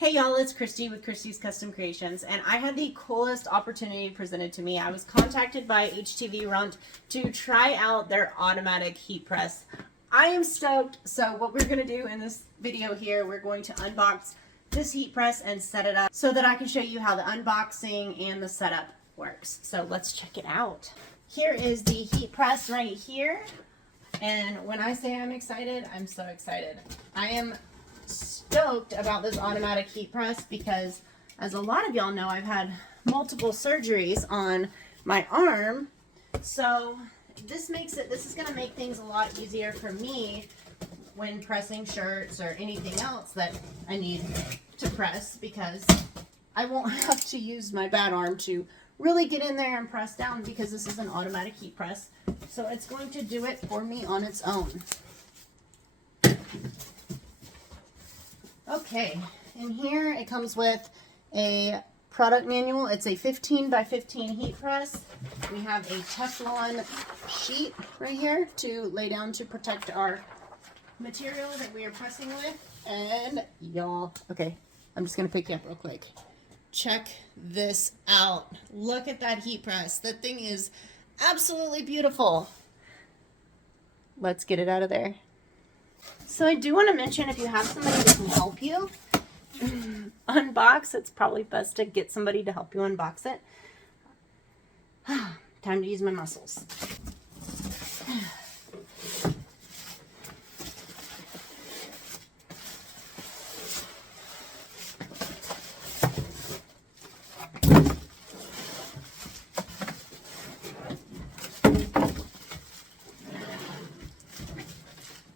Hey y'all, it's Christy with Christy's Custom Creations, and I had the coolest opportunity presented to me. I was contacted by HTVRONT to try out their automatic heat press. I am stoked. So what we're going to do in this video here, we're going to unbox this heat press and set it up so that I can show you how the unboxing and the setup works. So let's check it out. Here is the heat press right here. And when I say I'm excited, I'm so excited. I am stoked about this automatic heat press because, as a lot of y'all know, I've had multiple surgeries on my arm. So this is going to make things a lot easier for me when pressing shirts or anything else that I need to press, because I won't have to use my bad arm to really get in there and press down, because this is an automatic heat press. So it's going to do it for me on its own. Okay, in here it comes with a product manual. It's a 15 by 15 heat press. We have a Teflon sheet right here to lay down to protect our material that we are pressing with. And y'all, okay, I'm just gonna pick you up real quick. Check this out. Look at that heat press. That thing is absolutely beautiful. Let's get it out of there. So I do want to mention, if you have somebody that can help you unbox, it's probably best to get somebody to help you unbox it. Time to use my muscles.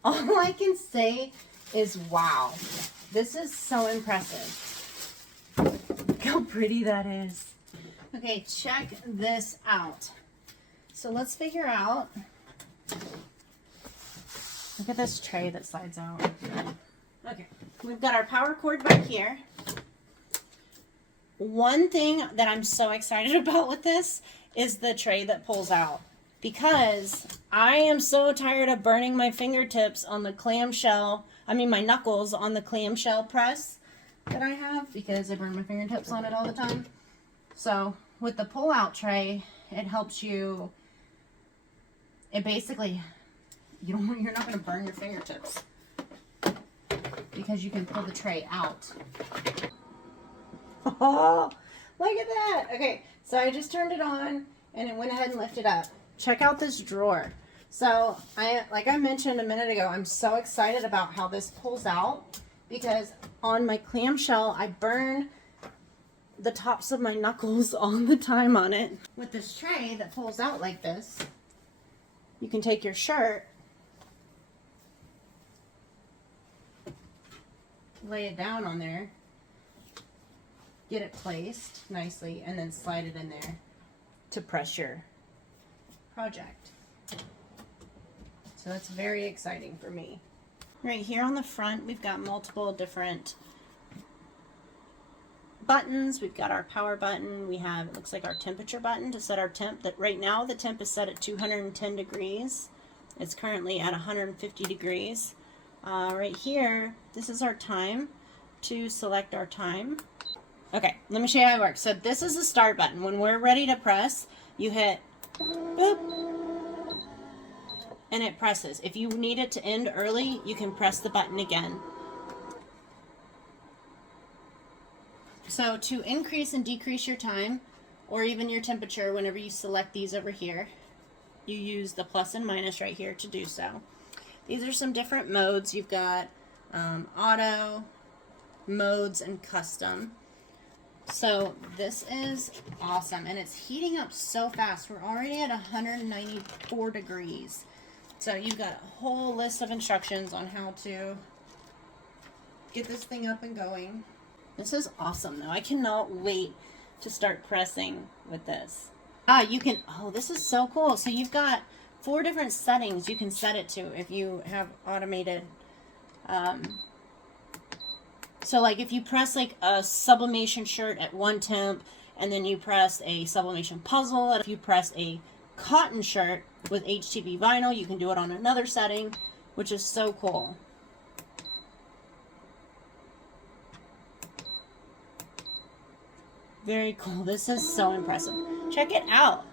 All I can say is wow. This is so impressive. Look how pretty that is. Okay, check this out. So let's figure out. Look at this tray that slides out. Okay, we've got our power cord back here. One thing that I'm so excited about with this is the tray that pulls out, because I am so tired of burning my fingertips on the clamshell, my knuckles on the clamshell press that I have, because I burn my fingertips on it all the time. So with the pull-out tray, it helps you, basically, you're not going to burn your fingertips, because you can pull the tray out. Oh, look at that. Okay, so I just turned it on and it went ahead and lifted up. Check out this drawer. So like I mentioned a minute ago, I'm so excited about how this pulls out, because on my clamshell, I burn the tops of my knuckles all the time on it. With this tray that pulls out like this, you can take your shirt, lay it down on there, get it placed nicely, and then slide it in there to press your project. So that's very exciting for me. Right here on the front, we've got multiple different buttons. We've got our power button. We have, it looks like, our temperature button to set our temp. That right now the temp is set at 210 degrees. It's currently at 150 degrees. Right here, this is our time to select our time. Okay, let me show you how it works. So this is the start button. When we're ready to press, you hit boop, and it presses. If you need it to end early, you can press the button again. So to increase and decrease your time, or even your temperature, whenever you select these over here, you use the plus and minus right here to do so. These are some different modes. You've got auto, modes, and custom. So this is awesome, and it's heating up so fast. We're already at 194 degrees. So you've got a whole list of instructions on how to get this thing up and going. This is awesome though. I cannot wait to start pressing with this. This is so cool. So you've got 4 different settings you can set it to if you have automated. So like if you press like a sublimation shirt at 1 temp, and then you press a sublimation puzzle, and if you press a cotton shirt with HTV vinyl, you can do it on another setting, which is so cool. Very cool. This is so impressive. Check it out.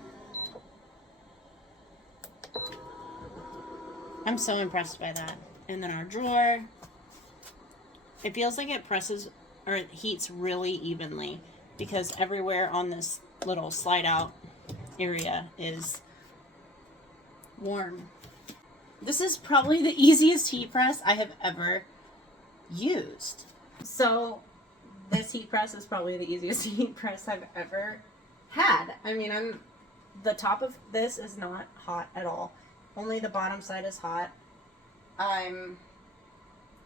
I'm so impressed by that. And then our drawer. It feels like it presses or it heats really evenly because everywhere on this little slide out area is warm. This is probably the easiest heat press I have ever used. So this heat press is probably the easiest heat press I've ever had. I mean, the top of this is not hot at all. Only the bottom side is hot. I'm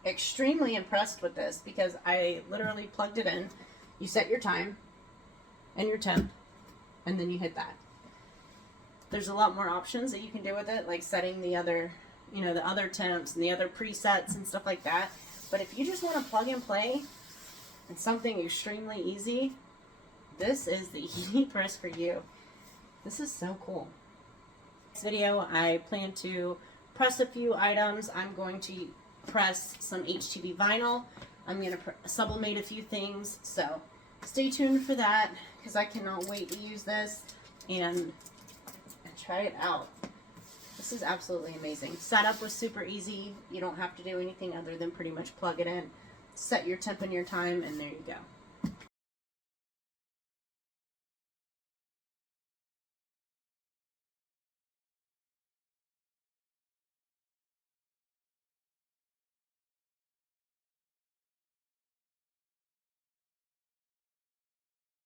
extremely impressed with this because I literally plugged it in. You set your time and your temp, and then you hit that. There's a lot more options that you can do with it, like setting the other, the other temps and the other presets and stuff like that. But if you just want to plug and play and something extremely easy, this is the heat press for you. This is so cool. Next video, I plan to press a few items. I'm going to press some HTV vinyl. I'm going to sublimate a few things. So stay tuned for that because I cannot wait to use this and try it out. This is absolutely amazing. Setup was super easy. You don't have to do anything other than pretty much plug it in, set your temp and your time, and there you go.